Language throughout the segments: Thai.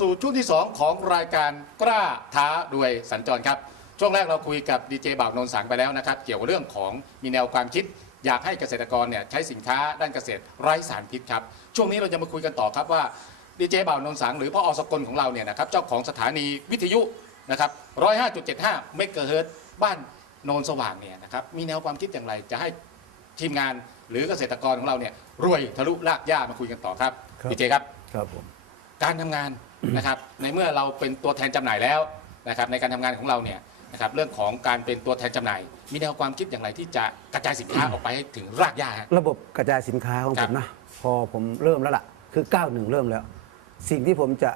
สู่ช่วงที่ 2 ของรายการกล้าท้าด้วยสัญจรครับ ช่วงแรกเราคุยกับดีเจบ่าวนนท์สังไปแล้วนะครับ เกี่ยวกับเรื่องของมีแนวความคิด อยากให้เกษตรกรเนี่ยใช้สินค้าด้านเกษตรไร้สารพิษครับ ช่วงนี้เราจะมาคุยกันต่อครับว่าดีเจบ่าวนนท์สังหรือพ่ออสกลของเราเนี่ยนะครับเจ้าของสถานีวิทยุนะครับ105.75เมกะเฮิรตซ์บ้านโนนสว่างเนี่ยนะครับมีแนวความคิดอย่างไรจะให้ทีมงานหรือเกษตรกรของเราเนี่ยรวยทะลุลากย่ามาคุยกันต่อครับครับ ดีเจครับ ครับผม การทำงาน นะครับในเมื่อเราเป็นตัวแทนจำหน่ายแล้วนะครับในการทำงานของเราเนี่ยนะครับเรื่องของการเป็นตัวแทนจำหน่าย มีแนวความคิดอย่างไรที่จะกระจายสินค้าออกไปให้ถึงรากหญ้าฮะระบบกระจายสินค้าของครัผบมนะพอผมเริ่มแล้วล่ะคือก้าวหนึ่งเริ่มแล้ว สิ่งที่ผมจะ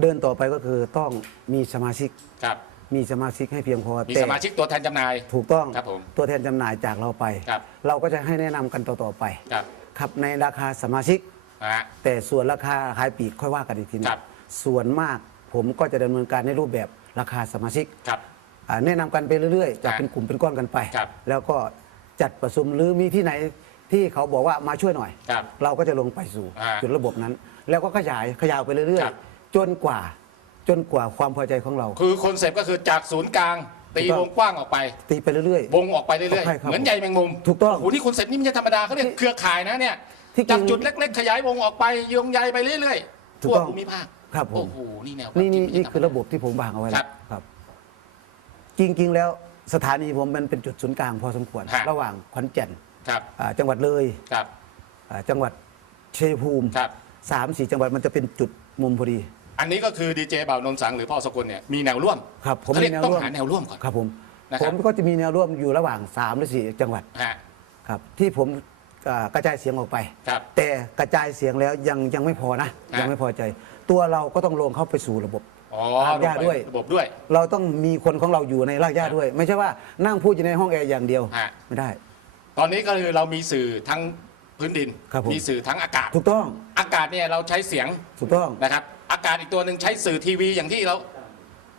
เดินต่อไปก็คือต้องมีสมาชิกครับมีสมาชิกให้เพียงพอมีแต่สมาชิกตัวแทนจำหน่าย ถูกต้องครับผมตัวแทนจำหน่ายจากเราไปครับเราก็จะให้แนะนำกันต่อๆไปครับครับในราคาสมาชิกนะฮะแต่ส่วนราคาขายปลีกค่อยว่ากันอีกทีหนึงครับ ส่วนมากผมก็จะดำเนินการในรูปแบบราคาสมาชิกครับ อ่าแนะนำกันไปเรื่อยๆจะครับเป็นกลุ่มเป็นก้อนกันไป ครับแล้วก็จัดประชุมหรือมีที่ไหนที่เขาบอกว่ามาช่วยหน่อย ครับเราก็จะลงไปสู่อ่าจุดระบบนั้น แล้วก็ขยายขยายไปเรื่อยครับ ๆ จนกว่าจนกว่าความพอใจของเรา คือคอนเซปต์ก็คือจากศูนย์กลาง ตีถูกต้วองง กว้างออกไป ตีไปเรื่อย วงออกไปเรื่อยใช่ครับๆเหมือนใยแมงมุมถูกต้องโอ้โหนี่คอนเซปต์นี่ไม่ใช่ธรรมดาเขาเรียกเครือข่ายนะเนี่ยที่จริงจากจุดเล็ก ๆ ขยายวงออกไปโยงใยไปเรื่อยๆถูกทั่วต้อง ภูมิภาค ครับผม โอ้โหนี่แนวๆนี่นี่วามดนี่ไม่ใช่คือธมดาระบบที่ผมวางเอาไว้ครัแล้วบครับ จริง ๆ แล้วสถานีผมมันเป็นจุดศูนย์กลางพอสมควรฮะระหว่างขอนแก่นครับอ่าจังหวัดเลยครับ อ่าจังหวัดชัยภูมิครับ สามสี่จังหวัดมันจะเป็นจุดมุมพอดี อันนี้ก็คือดีเจบ่าวนนท์สังหรือพ่อสกุลเนี่ยมีแนวร่วมครับผมเขาเรียกมีแนวต้องร่วม หาแนวร่วมก่อน ครับผม นะครับ ผมก็จะมีแนวร่วมอยู่ระหว่าง3หรือ4จังหวัดฮะครับ ที่ผมอ่ากระจายเสียงออกไป ครับ แต่กระจายเสียงแล้วยังยังไม่พอนะ ฮะยังไม่พอใจ ตัวเราก็ต้องลงเข้าไปสู่ระบบ อ๋อรากหญ้าลงไปด้วย ระบบด้วย เราต้องมีคนของเราอยู่ในรากหญ้าครับด้วย ไม่ใช่ว่านั่งพูดอยู่ในห้องแอร์อย่างเดียว ฮะ ไม่ได้ ตอนนี้ก็คือเรามีสื่อทั้งพื้นดิน ครับผม มีสื่อทั้งอากาศ ถูกต้องอากาศเนี่ยเราใช้เสียงถูกต้อง นะครับ อากาศอีกตัวหนึ่งใช้สื่อทีวีอย่างที่เรา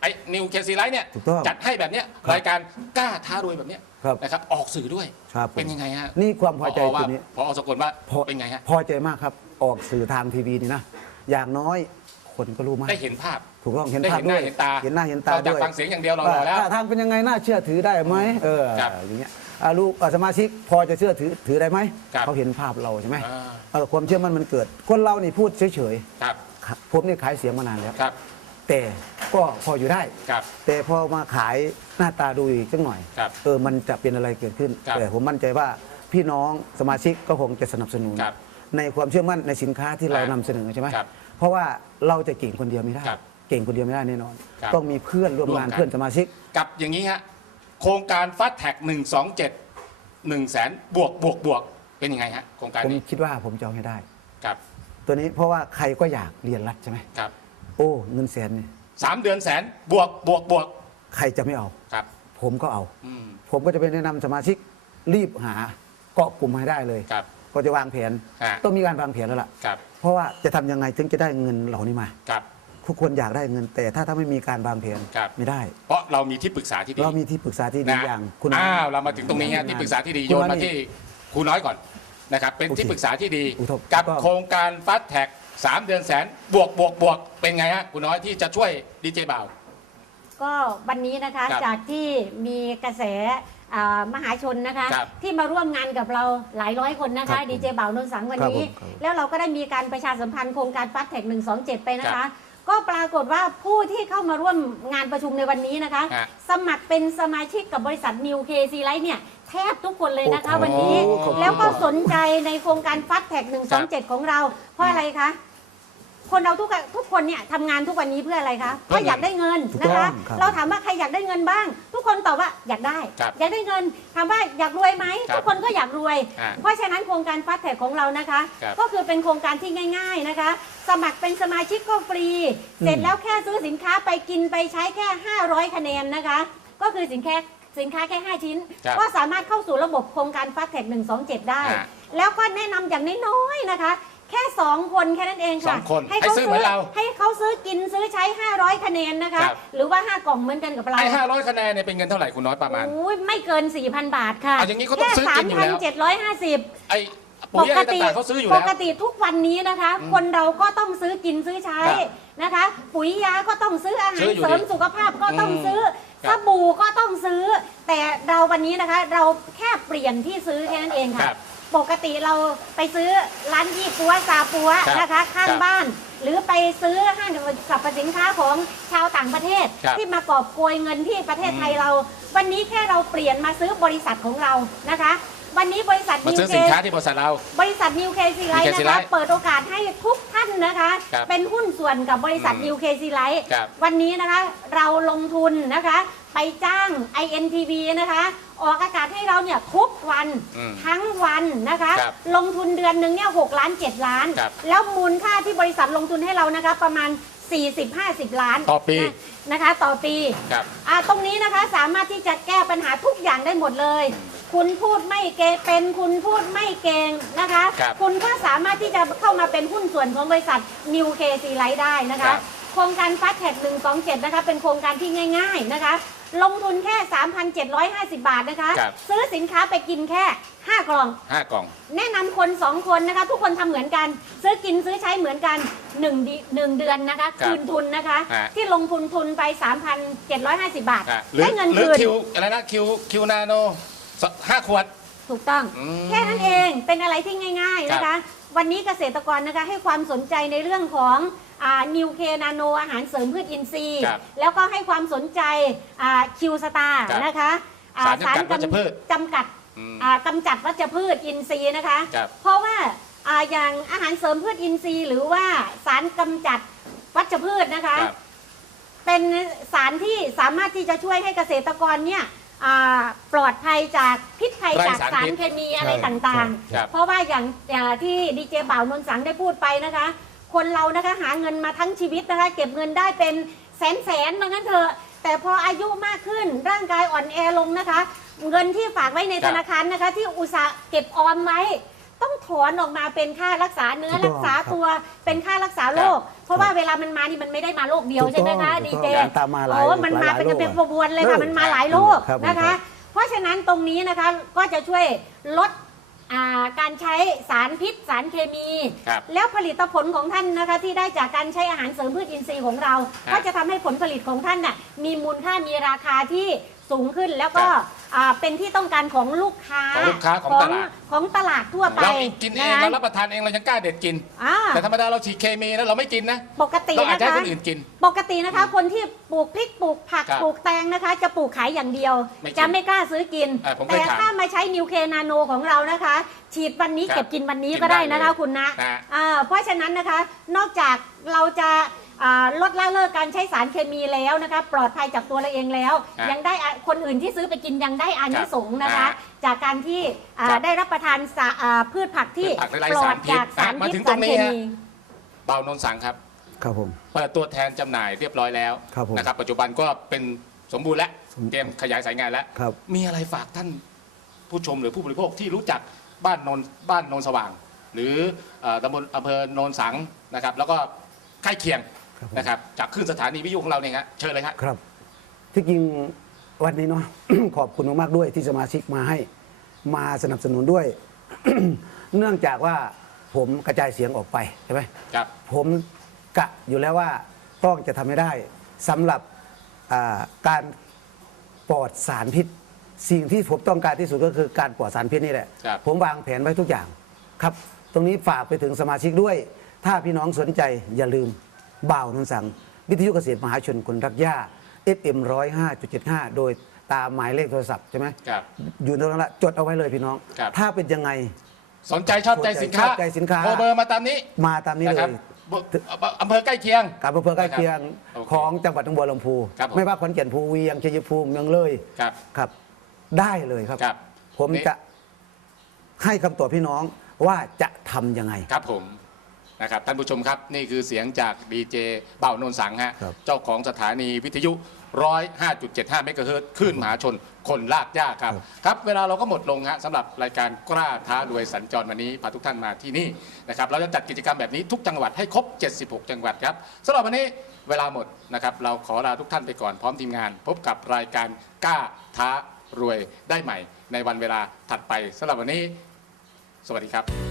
ไอ้นิวเคซีไลท์เนี่ยถูกต้องจัดให้แบบเนี้ยครับรายการกล้าท้ารวยแบบเนี้ยครับนะครับออกสื่อด้วยครับผมเป็นยังไงฮะนี่ความพอใจว่าตัวนี้ พอสกลว่าพอเป็นไงฮะ พอใจมากครับ ออกสื่อทางทีวีนี่นะ อย่างน้อย คนก็รู้มากได้เห็นภาพ ถูกต้องเห็นได้ภาพเห็นหด้น้าวยเห็นตาเห็นหน้าเห็นตาเราจากด้วยฟังเสียงอย่างเดียวเราว่าหล่อแล้วท่าทางเป็นยังไงน่าเชื่อถือได้ไหมเออครับอย่างเงี้ยอะลูกอะสมาชิกพอจะเชื่อถือถือได้ไหมครับเขาเห็นภาพเราใช่ไหมอ่า เออความเชื่อมั่นมันเกิด คนเรานี่พูดเฉยครับๆผมนี่ขายเสียงมานานแล้ว ครับแต่ก็พออยู่ได้ ครับ แต่พอมาขายหน้าตาดูอีกสักหน่อย ครับเออ มันจะเป็นอะไรเกิดขึ้น ครับแต่ผมมั่นใจว่าพี่น้องสมาชิกก็คงจะสนับสนุน ครับในความเชื่อมั่นในสินค้าที่เราอ่านำเสนอใช่ไหมครับ เพราะว่าเราจะเก่งคนเดียวไม่ได้ ครับเก่งคนเดียวไม่ได้แน่นอน ครับ ต้องมีเพื่อนร่วมร่วมงานกันเพื่อนสมาชิก กับอย่างนี้ฮะโครงการฟาสแท็กหนึ่งสองเจ็ดหนึ่งแสนบวกบวกบวกเป็นยังไงฮะโครงการผมนี้คิดว่าผมจะเอาให้ได้ ครับตัวนี้เพราะว่าใครก็อยากเรียนรัฐใช่ไหมครับโอ้เงินแสนนี่สามเดือนแสนบวกบวกบวกใครจะไม่เอา ครับผมก็เอา อืมผมก็จะไปแนะนำสมาชิกรีบหาเกาะกลุ่มให้ได้เลย ครับ ก็จะวางแผน ฮะ ต้องมีการวางแผนแล้วล่ะ ครับเพราะว่าจะทำยังไงถึงจะได้เงินเหล่านี้มา ครับ ทุกคนอยากได้เงินแต่ถ้าถ้าไม่มีการวางแผนครับ ไม่ได้ เพราะเรามีที่ปรึกษาที่ดีเรามีที่ปรึกษาที่ดีนะอย่างคุณอ้าวเรามาถึงตรงนี้ฮะที่ปรึกษาที่ดีคุณโยนมานี่ที่ครูน้อยก่อนนะครับ เป็นโอเคที่ปรึกษาที่ดีอุทกกับถูกต้องโครงการฟาสแท็กสามเดือนแสนบวกบวกบวกเป็นไงฮะครูน้อยที่จะช่วยดีเจบ่าว ก็วันนี้นะคะครับจากที่มีกระแส อ่ามหาชนนะคะ ครับที่มาร่วมงานกับเราหลายร้อยคนนะครัคะบผมดีเจบ่าวนนท์สังวันนี้ ครับผมครับแล้วเราก็ได้มีการประชาสัมพันธ์โครงการฟัดแท็ก127 ไปนะครัคะ บก็ปรากฏว่าผู้ที่เข้ามาร่วมงานประชุมในวันนี้นะคะ ฮะ สมัครเป็นสมาชิกกับบริษัทนิวเคซีไลท์เนี่ยแทบทุกคนเลยนะคะโอ้โหวันนี้ขอบคุณแล้วก็สนใจในโครงการฟัดแท็ก127 ของเรา เพราะอะไรคะ คนเราทุกทุกคนเนี่ยทำงานทุกวันนี้เพื่ออะไรคะเพราะอยากได้เงินถูกนะต้อคะงครับเราถามว่าใครอยากได้เงินบ้าง ทุกคนตอบว่าอยากได้ครับอยากได้เงินถามว่าอยากรวยไหมครับทุกคนก็อยากรวยอ่าเพราะฉะนั้นโครงการฟาสแท็กของเรานะคะครับก็คือเป็นโครงการที่ง่าย ๆนะคะ สมัครเป็นสมาชิกก็ฟรี เสร็จแล้วแค่ซื้อสินค้าไปกินไปใช้แค่ 500 คะแนนนะคะ ก็คือสินค้าสินค้าแค่ 5 ชิ้นครับก็สามารถเข้าสู่ระบบโครงการฟาสแท็ก127 ได้อ่าแล้วก็แนะนำอย่างน้อยๆนะคะ แค่ 2 คนแค่นั้นเองค่ะสองคนให้ซื้อเหมือนเราให้เขาซื้อกินซื้อใช้ 500 คะแนนนะคะ ครับ หรือว่า 5 กล่องเหมือนกันกับเราไอ้ห้าร้อยคะแนนเนี่ยเป็นเงินเท่าไหร่คุณน้อยประมาณ โอ้ยไม่เกิน 4,000 บาทค่ะเอาอย่างนี้เขาต้องซื้อกินอยู่แล้ว แค่3,750 ไอ้ปุ๋ยอะไรต่างๆเขาซื้ออยู่ปแล้ว กติทุกวันนี้นะคะ อืมคนเราก็ต้องซื้อกินซื้อใช้ครับนะคะ ปุ๋ยยาก็ต้องซื้ออาหาซื้รออยู่เสริมสุขภาพก็ต้องอืมซื้อครัสบบู่ก็ต้องซื้อ แต่เราวันนี้นะคะ เราแค่เปลี่ยนที่ซื้อแค่นั้นเองคค่ะรับ ปกติเราไปซื้อร้านยี่ปัวซาปัวครับนะคะ ข้างครับบ้าน หรือไปซื้อห้างสรรพสินค้าของชาวต่างประเทศครับที่มากอบโกยเงินที่ประเทศไทยอืมเรา วันนี้แค่เราเปลี่ยนมาซื้อบริษัทของเรานะคะวันนี้บริษัทมานิวซื้อเคสินค้าที่บริษัทเราบริษัทนิวเคซีไลท์ New นะ KC คะ Light เปิดโอกาสให้ทุกท่านนะคะครับเป็นหุ้นส่วนกับบริษัทอืมนิวเคซีไลท์ครับวันนี้นะคะเราลงทุนนะคะ ไปจ้าง INTV นะคะ ออกอากาศให้เราเนี่ยทุกวันอืมทั้งวันนะคะ ครับลงทุนเดือนหนึ่งเนี่ยหกล้านเจ็ดล้าน ครับแล้วมูลค่าที่บริษัทลงทุนให้เรานะคะประมาณ 40-50 ล้านต่อปี นะนะคะ ต่อปี ครับ อ่าตรงนี้นะคะสามารถที่จะแก้ปัญหาทุกอย่างได้หมดเลย คุณพูดไม่เกเป็นคุณพูดไม่เก่งนะคะครับณก็สามารถที่จะเข้ามาเป็นหุ้นส่วนของบริษัท New KC Light ได้นะครัคะ บโครงการฟั t แท็ก127 นะคะ เป็นโครงการที่ง่าย ๆนะคะ ลงทุนแค่ 3,750 บาทนะคะ ครับ ซื้อสินค้าไปกินแค่ 5 กล่อง ห้ากล่อง แนะนำคน 2 คนนะคะ ทุกคนทำเหมือนกัน ซื้อกินซื้อใช้เหมือนกัน1ดิหนึ่งเดือนนะคะ ครับคืนทุนนะคะ ฮะ ที่ลงทุนทุนไป 3,750 บาท อะหรือได้เงินหรือคืนคิวอะไรนะคิวคิวนาโนสห้าขวด ถูกต้อง อืมแค่นั้นเองเป็นอะไรที่ง่าย ๆ นะครัคะ บวันนี้เกษตรกรนะคะให้ความสนใจในเรื่องของ นิวเคนาโนอาหารเสริมพืชอินทรีย์ ครับแล้วก็ให้ความสนใจคิวสตาร์ครับนะคะอ่สารจำกัดวัชพืช จำกัดอืม อ่ากำจัดวัชพืชอินทรีย์นะคะ ครับ เพราะว่าอ่าอย่างอาหารเสริมพืชอินทรีย์ หรือว่าสารกำจัดวัชพืชนะคะ ครับ เป็นสารที่สามารถที่จะช่วยให้เกษตรกรเนี่ยอ่าปลอดภัยจากพิษภัยไร้จากสารสารพิษเคมีอะไรใช่ต่างครับ ๆ เพราะว่าอย่างอ่าที่ดีเจบ่าวนนสังได้พูดไปนะคะ คนเรานะคะหาเงินมาทั้งชีวิตนะคะ เก็บเงินได้เป็นแสนแสนๆว่างั้นเถอะแต่พออายุมากขึ้นร่างกายอ่อนแอลงนะคะ เงินที่ฝากไว้ในครับธนาคารนะคะ ที่อุตสาห์เก็บออมไว้ ต้องถอนออกมาเป็นค่ารักษาเนื้อถูกต้องรักษาตัวเป็นค่ารักษาโรคเพราะว่าเวลามันมานี่มันไม่ได้มาโรคเดียวถูกใช่ไหมคะต้องดีถูกเจต้องตามมาหลายโอ้มันมาหลายเป็นโรคเป็นอะขบวนเลยค่ะมันมาหลายโรคครับผมนะคะครับเพราะฉะนั้นตรงนี้นะคะก็จะช่วยลด อ่าการใช้สารพิษสารเคมี ครับแล้วผลิตผลของท่านนะคะที่ได้จากการใช้อาหารเสริมพืชอินทรีย์ของเรา ครับก็จะทำให้ผลผลิตของท่านน่ะมีมูลค่ามีราคาที่สูงขึ้นแล้วก็ครับ อ่าเป็นที่ต้องการของลูกค้าของลูกค้าของตลาด ของตลาดทั่วไปเรากินเองะเรารับประทานเองเรายังกล้าเด็ดกิน อ่า แต่ธรรมดาเราฉีดเคมีแล้วเราไม่กินนะ ปกติเราอาจนะจะให้คะ คนอื่นกิน ปกตินะคะ คนที่ปลูกพริกปลูกผักครับปลูกแตงนะคะ จะปลูกขายอย่างเดียว ไม่กินจะไม่กล้าซื้อกินอ่าผมเคยแต่ถามถ้ามาใช้นิวเคนาโนของเรานะคะ ฉีดวันนี้ครับเก็บกินวันนี้กินก็ได้ได้นะคะเลยคุณนะนะ อ่าเพราะฉะนั้นนะคะ นอกจากเราจะอ่า ลดละเลิกการใช้สารเคมีแล้วนะคะปลอดภัยจากตัวเราเองแล้วครับยังได้อะคนอื่นที่ซื้อไปกินยังได้อานิสงส์นะคะครับจากการที่อ่าครับได้รับประทานสาอ่าพืชผักที่พืชผักไร้ปลอสาดรพิษจากสารอะมาพิษถึงตสารงรนี้เคฮะ มี เบานนสังครับครับผม เปิดตัวแทนจำหน่ายเรียบร้อยแล้วครับผมนะครับปัจจุบันก็เป็นสมบูรณ์แล้วสมเตรียมขยายสายงานแล้ว ครับ มีอะไรฝากท่านผู้ชมหรือผู้บริโภคที่รู้จักบ้านโนนบ้านโนนสว่าง หรือเอ่อตำบลอำเภอโนนสังนะครับ แล้วก็ใกล้เคียง ครับผม นะครับจากขึ้นสถานีวิทยุของเราเนี่ยฮะเชิญเลยครับ ครับ ที่จริงวันนี้เนาะ ขอบคุณมากๆด้วยที่สมาชิกมาให้มาสนับสนุนด้วย เนื่องจากว่าผมกระจายเสียงออกไปใช่ไหม ครับ ผมกะอยู่แล้วว่าต้องจะทำให้ได้สำหรับอ่าการปลอดสารพิษ สิ่งที่ผมต้องการที่สุดก็คือการปลอดสารพิษนี่แหละ ครับ ผมวางแผนไว้ทุกอย่างครับ ตรงนี้ฝากไปถึงสมาชิกด้วย ถ้าพี่น้องสนใจอย่าลืม บ่าวนนสัง วิทยุเกษตรมหาชนคนรักหญ้า FM 105.75 โดยตามหมายเลขโทรศัพท์ใช่ไหมครับ อยู่ตรงนั้นละจดเอาไว้เลยพี่น้อง ครับ ถ้าเป็นยังไง สนใจชอบใจสินค้าชอบใจสินค้า โทรเบอร์มาตามนี้มาตามนี้นะเลครับย อำเภอใกล้เคียง กับอำเภอใกล้เคียงโอเคของจังหวัดหนองบัวลำพู ครับผม ไม่ว่าขอนแก่นภูเวียงชัยภูมิเมืองเลยครับ ครับ ได้เลยครับ ครับผมนี่ จะให้คำตอบพี่น้องว่าจะทำยังไง ครับผม นะครับท่านผู้ชมครับนี่คือเสียงจากดีเจเบ่าโนนสังฮะครับ เจ้าของสถานีวิทยุ 105.75 เมกะเฮิรตซ์คลื่นมหาชนคนลากย่าครับ ครับ เวลาเราก็หมดลงฮะสำหรับรายการกล้าท้ารวยสัญจรวันนี้พาทุกท่านมาที่นี่นะครับเราจะจัดกิจกรรมแบบนี้ทุกจังหวัดให้ครบ 76 จังหวัดครับสำหรับวันนี้เวลาหมดนะครับเราขอลาทุกท่านไปก่อนพร้อมทีมงาน พบกับรายการกล้าท้ารวยได้ใหม่ ในวันเวลาถัดไปสำหรับวันนี้ สวัสดีครับ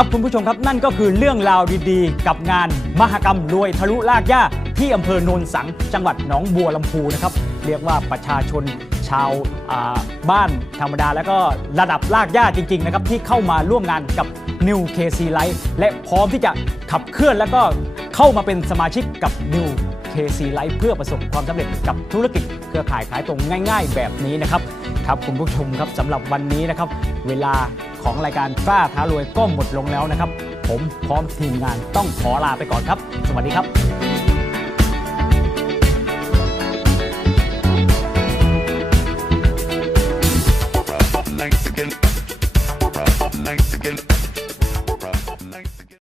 ครับคุณผู้ชมครับนั่นก็คือเรื่องราวดีๆ กับงานมหกรรมรวยทะลุลากย่าที่อำเภอโนนสัง จังหวัดหนองบัวลำพูนะครับเรียกว่าประชาชนชาวาบ้านธรรมดา แล้วก็ระดับลากย่าจริงๆนะครับที่เข้ามาร่วมงานกับ New KC Life และพร้อมที่จะขับเคลื่อนแล้วก็เข้ามาเป็นสมาชิกกับ New KC Life เพื่อประสบความสำเร็จกับธุรกิจเครือข่ายขายตรงง่าย ๆ แบบนี้นะครับครับคุณผู้ชมครับสำหรับวันนี้นะครับ เวลา ของรายการกล้าท้ารวยก็หมดลงแล้วนะครับ ผมพร้อมทีมงานต้องขอลาไปก่อนครับ สวัสดีครับ